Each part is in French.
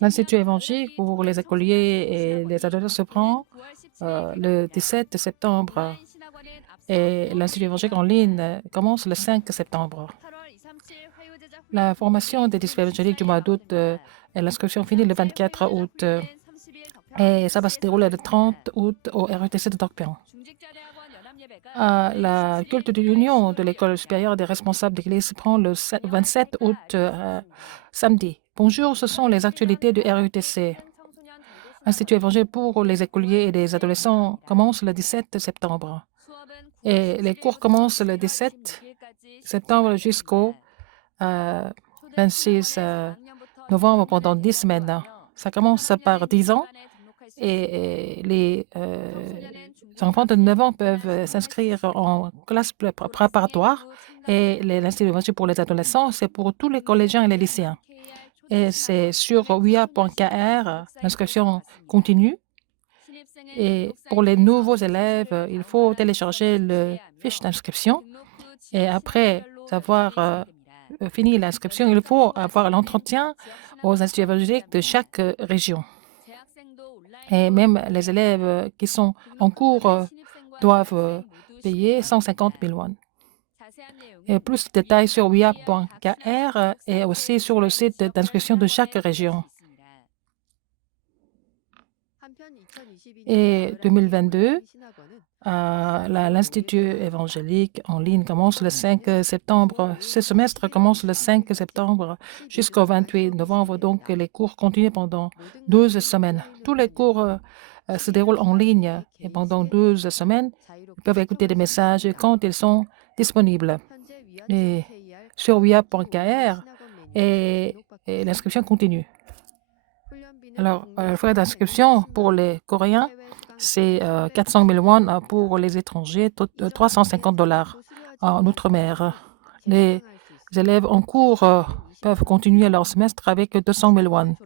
L'Institut évangélique pour les écoliers et les adolescents se prend le 17 septembre et l'Institut évangélique en ligne commence le 5 septembre. La formation des disciples évangéliques du mois d'août et l'inscription finit le 24 août et ça va se dérouler le 30 août au RETC de Dorpion. La culte de l'union de l'école supérieure des responsables d'église prend le 27 août samedi. Bonjour, ce sont les actualités du RUTC. Institut évangélique pour les écoliers et les adolescents commence le 17 septembre. Et les cours commencent le 17 septembre jusqu'au 26 novembre pendant 10 semaines. Ça commence par 10 ans et les enfants de 9 ans peuvent s'inscrire en classe préparatoire et l'Institut évangélique pour les adolescents, c'est pour tous les collégiens et les lycéens. Et c'est sur wia.kr, l'inscription continue. Et pour les nouveaux élèves, il faut télécharger le fiche d'inscription. Et après avoir fini l'inscription, il faut avoir l'entretien aux instituts évangéliques de chaque région. Et même les élèves qui sont en cours doivent payer 150 000 won. Et plus de détails sur wia.kr et aussi sur le site d'inscription de chaque région. Et 2022, l'Institut évangélique en ligne commence le 5 septembre. Ce semestre commence le 5 septembre jusqu'au 28 novembre. Donc, les cours continuent pendant 12 semaines. Tous les cours se déroulent en ligne et pendant 12 semaines, ils peuvent écouter des messages quand ils sont disponibles. Et sur wia.kr et l'inscription continue. Alors, le frais d'inscription pour les Coréens, c'est 400 000 won. Pour les étrangers, 350 $ en Outre-mer. Les élèves en cours peuvent continuer leur semestre avec 200 000 won.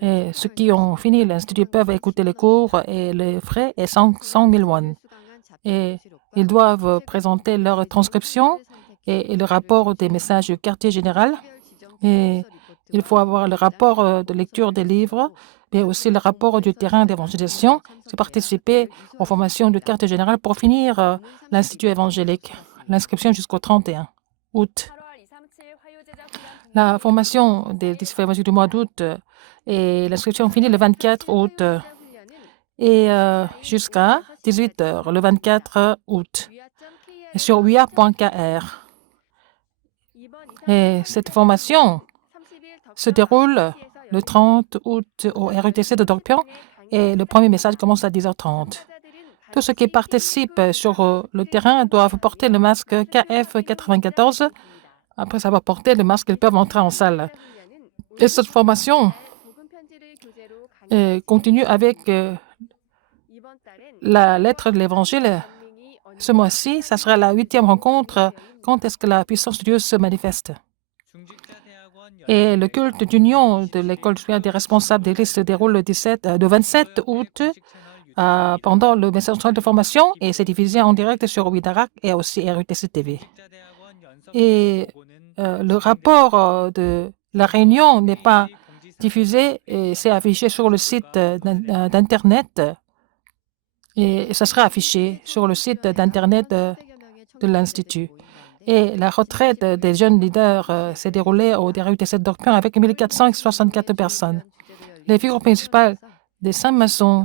Et ceux qui ont fini l'institut peuvent écouter les cours et les frais est 100 000 won. Et ils doivent présenter leur transcription et le rapport des messages du quartier général. Et il faut avoir le rapport de lecture des livres, mais aussi le rapport du terrain d'évangélisation. C'est participer aux formations du quartier général pour finir l'Institut évangélique. L'inscription jusqu'au 31 août. La formation des disciples évangéliques du mois d'août et l'inscription finit le 24 août et jusqu'à 18 h le 24 août sur wia.kr. Et cette formation se déroule le 30 août au RUTC de Dorpion et le premier message commence à 10h30. Tous ceux qui participent sur le terrain doivent porter le masque KF94. Après savoir porter le masque, ils peuvent entrer en salle. Et cette formation continue avec la lettre de l'Évangile. Ce mois-ci, ça sera la 8e rencontre. Quand est-ce que la puissance de Dieu se manifeste? Et le culte d'union de l'école supérieure des responsables d'église se déroule le 27 août pendant le message de formation et c'est diffusé en direct sur Widarak et aussi RUTC TV. Et le rapport de la réunion n'est pas diffusé et c'est affiché sur le site d'Internet et ça sera affiché sur le site d'Internet de l'Institut. Et la retraite des jeunes leaders s'est déroulée au RUTC de Dorpion avec 1464 personnes. Les figures principales des saints maçons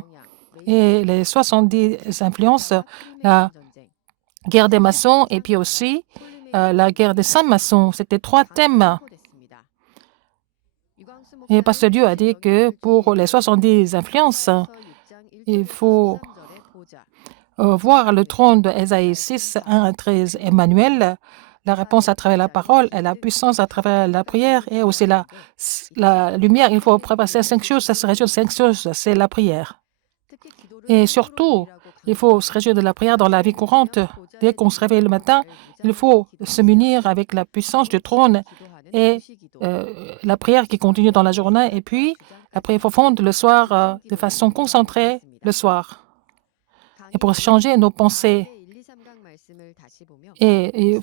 et les 70 influences, la guerre des maçons et puis aussi la guerre des saints maçons. C'était 3 thèmes. Et Pasteur Dieu a dit que pour les 70 influences, il faut voir le trône de Ésaïe 6, 1 à 13, Emmanuel, la réponse à travers la parole et la puissance à travers la prière et aussi la lumière. Il faut préparer 5 choses, ça se résume 5 choses, c'est la prière. Et surtout, il faut se réjouir de la prière dans la vie courante. Dès qu'on se réveille le matin, il faut se munir avec la puissance du trône et la prière qui continue dans la journée et puis la prière profonde le soir de façon concentrée le soir. Et pour changer nos pensées, et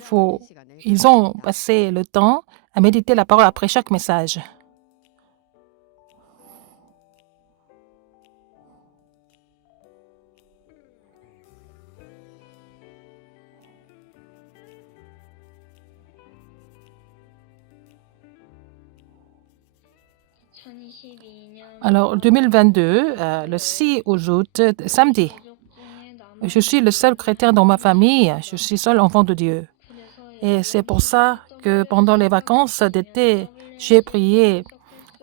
ils ont passé le temps à méditer la parole après chaque message. Alors, 2022, le 6 août, samedi, je suis le seul chrétien dans ma famille. Je suis seul enfant de Dieu. Et c'est pour ça que pendant les vacances d'été, j'ai prié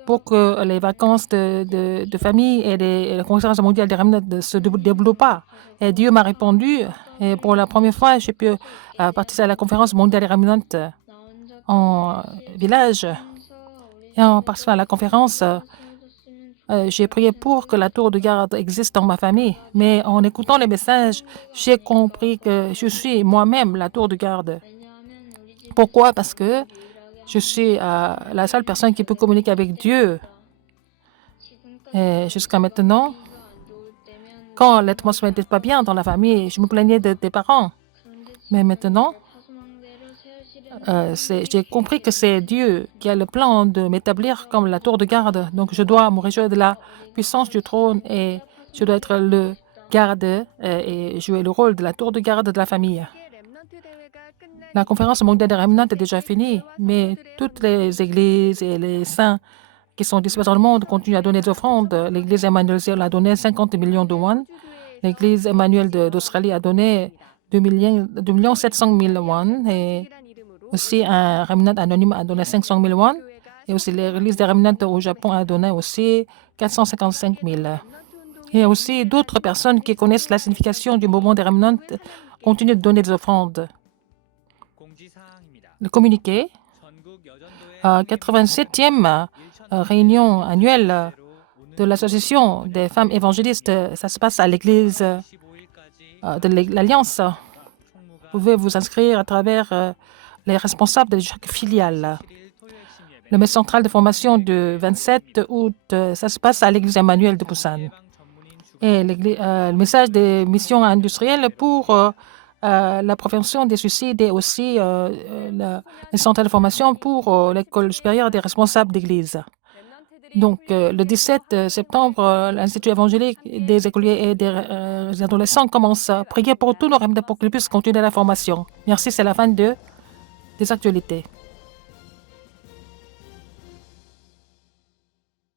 pour que les vacances de famille et la conférence mondiale des remnants ne se développent pas. Et Dieu m'a répondu. Et pour la première fois, j'ai pu participer à la conférence mondiale des remnants en village. Et en participant à la conférence, j'ai prié pour que la tour de garde existe dans ma famille. Mais en écoutant les messages, j'ai compris que je suis moi-même la tour de garde. Pourquoi? Parce que je suis la seule personne qui peut communiquer avec Dieu. Et jusqu'à maintenant, quand l'atmosphère n'était pas bien dans la famille, je me plaignais des parents. Mais maintenant, j'ai compris que c'est Dieu qui a le plan de m'établir comme la tour de garde. Donc, je dois me réjouir de la puissance du trône et je dois être le garde et jouer le rôle de la tour de garde de la famille. La conférence mondiale des remnants est déjà finie, mais toutes les églises et les saints qui sont dispersés dans le monde continuent à donner des offrandes. L'église Emmanuel Ciel a donné 50 millions de won. L'église Emmanuel d'Australie a donné 2 700 000 won. Et aussi, un remnant anonyme a donné 500 000 won. Et aussi, l'église des remnants au Japon a donné aussi 455 000. Et aussi, d'autres personnes qui connaissent la signification du mouvement des remnants continuent de donner des offrandes. Le communiqué, 87e réunion annuelle de l'Association des femmes évangélistes, ça se passe à l'église de l'Alliance. Vous pouvez vous inscrire à travers les responsables de chaque filiale. Le message central de formation du 27 août, ça se passe à l'église Emmanuel de Busan. Et le message des missions industrielles pour la prévention des suicides et aussi le centre de formation pour l'école supérieure des responsables d'église. Donc, le 17 septembre, l'Institut évangélique des écoliers et des adolescents commence à prier pour tous nos remnants pour qu'ils puissent continuer la formation. Merci, c'est la fin des actualités.